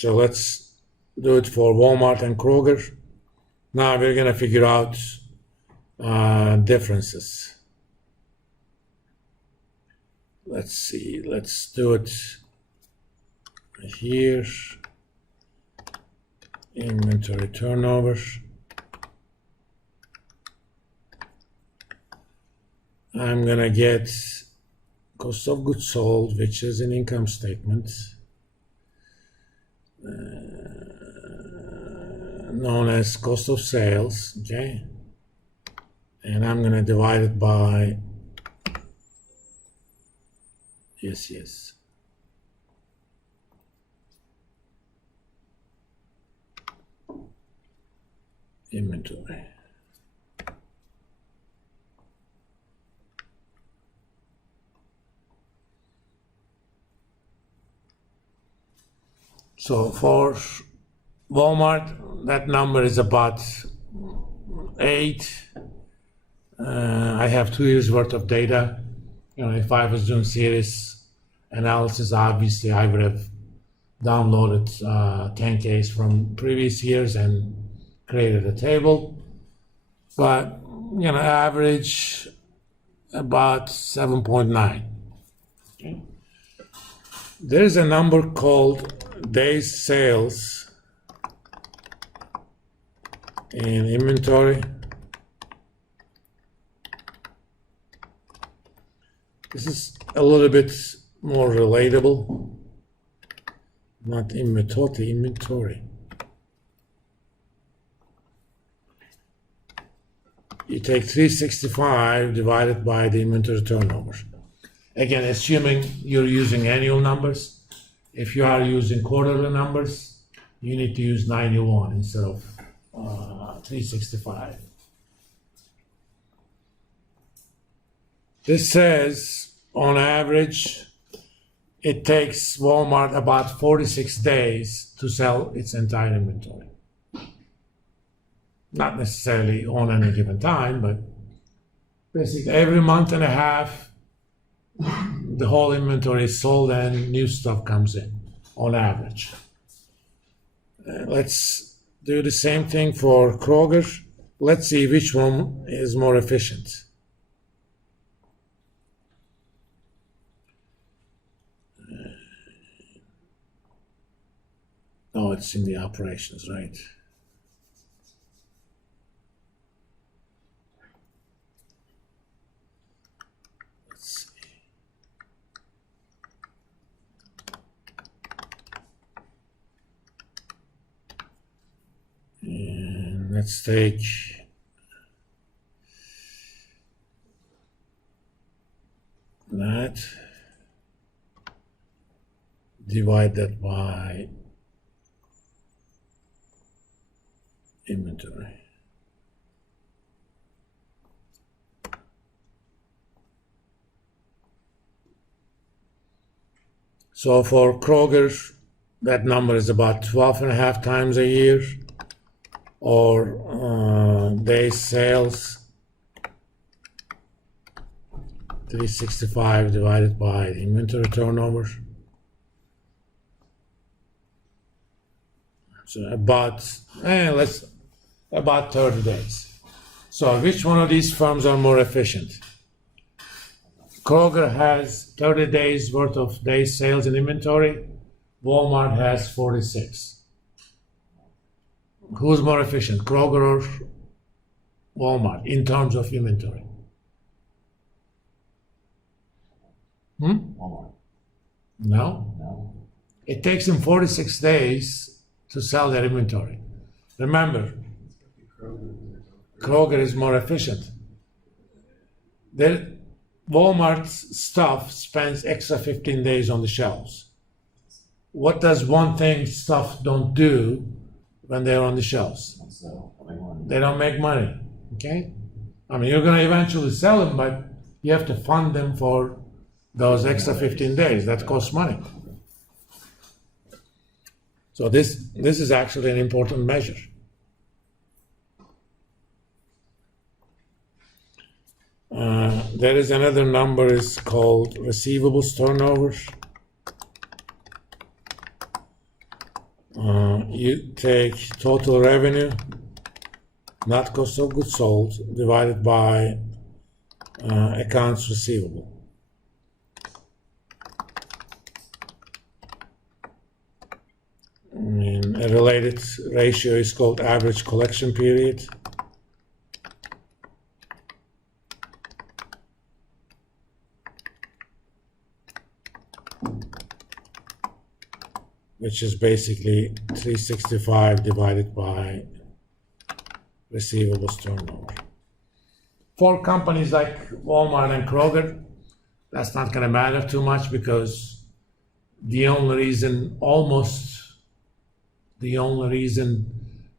So let's do it for Walmart and Kroger. Now we're going to figure out differences. Let's see. Let's do it here. Inventory turnover. I'm going to get cost of goods sold, which is an income statement, known as cost of sales, okay? And I'm going to divide it by, yes. Inventory. So for Walmart, that number is about 8. I have 2 years worth of data. If I was doing serious analysis, obviously I would have downloaded 10Ks from previous years and created a table. But, average about 7.9. Okay. There's a number called days sales in inventory. This is a little bit more relatable. Not inventory. You take 365 divided by the inventory turnover. Again, assuming you're using annual numbers. If you are using quarterly numbers, you need to use 91 instead of 365. This says, on average, it takes Walmart about 46 days to sell its entire inventory. Not necessarily on any given time, but basically every month and a half, the whole inventory is sold and new stuff comes in, on average. Let's do the same thing for Kroger. Let's see which one is more efficient. Oh, it's in the operations, right? Let's see. And let's take that, divide that by inventory. So for Kroger, that number is about 12.5 times a year, or days sales, 365 divided by the inventory turnover. So about 30 days. So which one of these firms are more efficient? Kroger has 30 days worth of days sales in inventory. Walmart has 46. Who's more efficient, Kroger or Walmart, in terms of inventory? Walmart. No. It takes them 46 days to sell their inventory. Remember, Kroger is more efficient. Walmart's stuff spends extra 15 days on the shelves. What does one thing stuff don't do when they're on the shelves? They don't make money, okay? I mean, you're gonna eventually sell them, but you have to fund them for those extra 15 days. That costs money. So this is actually an important measure. There is another number is called receivables turnover. You take total revenue, not cost of goods sold, divided by accounts receivable. A related ratio is called average collection period. Which is basically 365 divided by receivables turnover. For companies like Walmart and Kroger, that's not going to matter too much because almost the only reason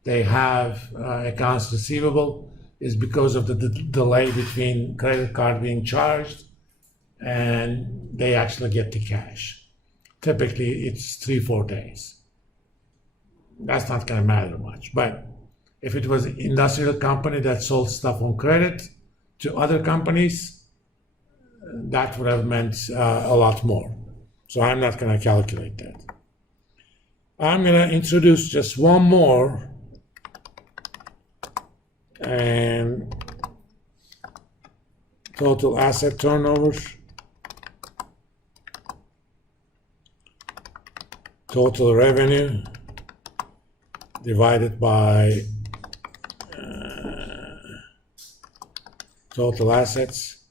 they have accounts receivable is because of the delay between credit card being charged and they actually get the cash. Typically, it's 3-4 days. That's not going to matter much. But if it was an industrial company that sold stuff on credit to other companies, that would have meant a lot more. So I'm not going to calculate that. I'm going to introduce just one more, and total asset turnover, total revenue divided by total assets.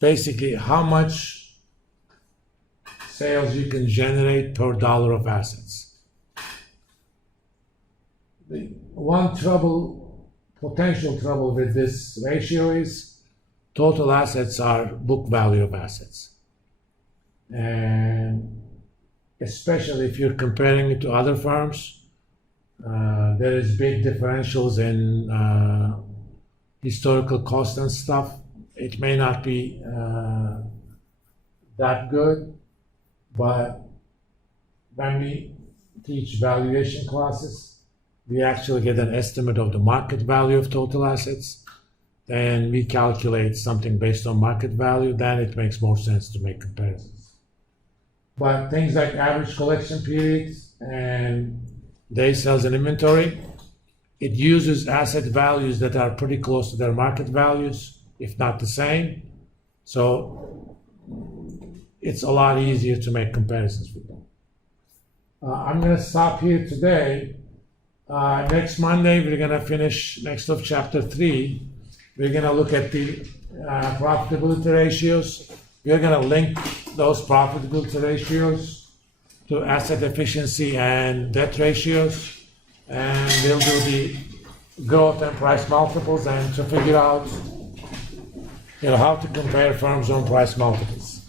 Basically, how much sales you can generate per dollar of assets. The one potential trouble with this ratio is total assets are book value of assets. And especially if you're comparing it to other firms, there is big differentials in historical cost and stuff. It may not be that good, but when we teach valuation classes, we actually get an estimate of the market value of total assets. Then we calculate something based on market value, then it makes more sense to make comparisons. But things like average collection periods and day sales and inventory, it uses asset values that are pretty close to their market values, if not the same. So it's a lot easier to make comparisons with them. I'm going to stop here today. Next Monday, we're going to finish next of chapter 3. We're going to look at the profitability ratios. We're going to link those profitability ratios to asset efficiency and debt ratios. And we'll do the growth and price multiples and to figure out how to compare firms on price multiples.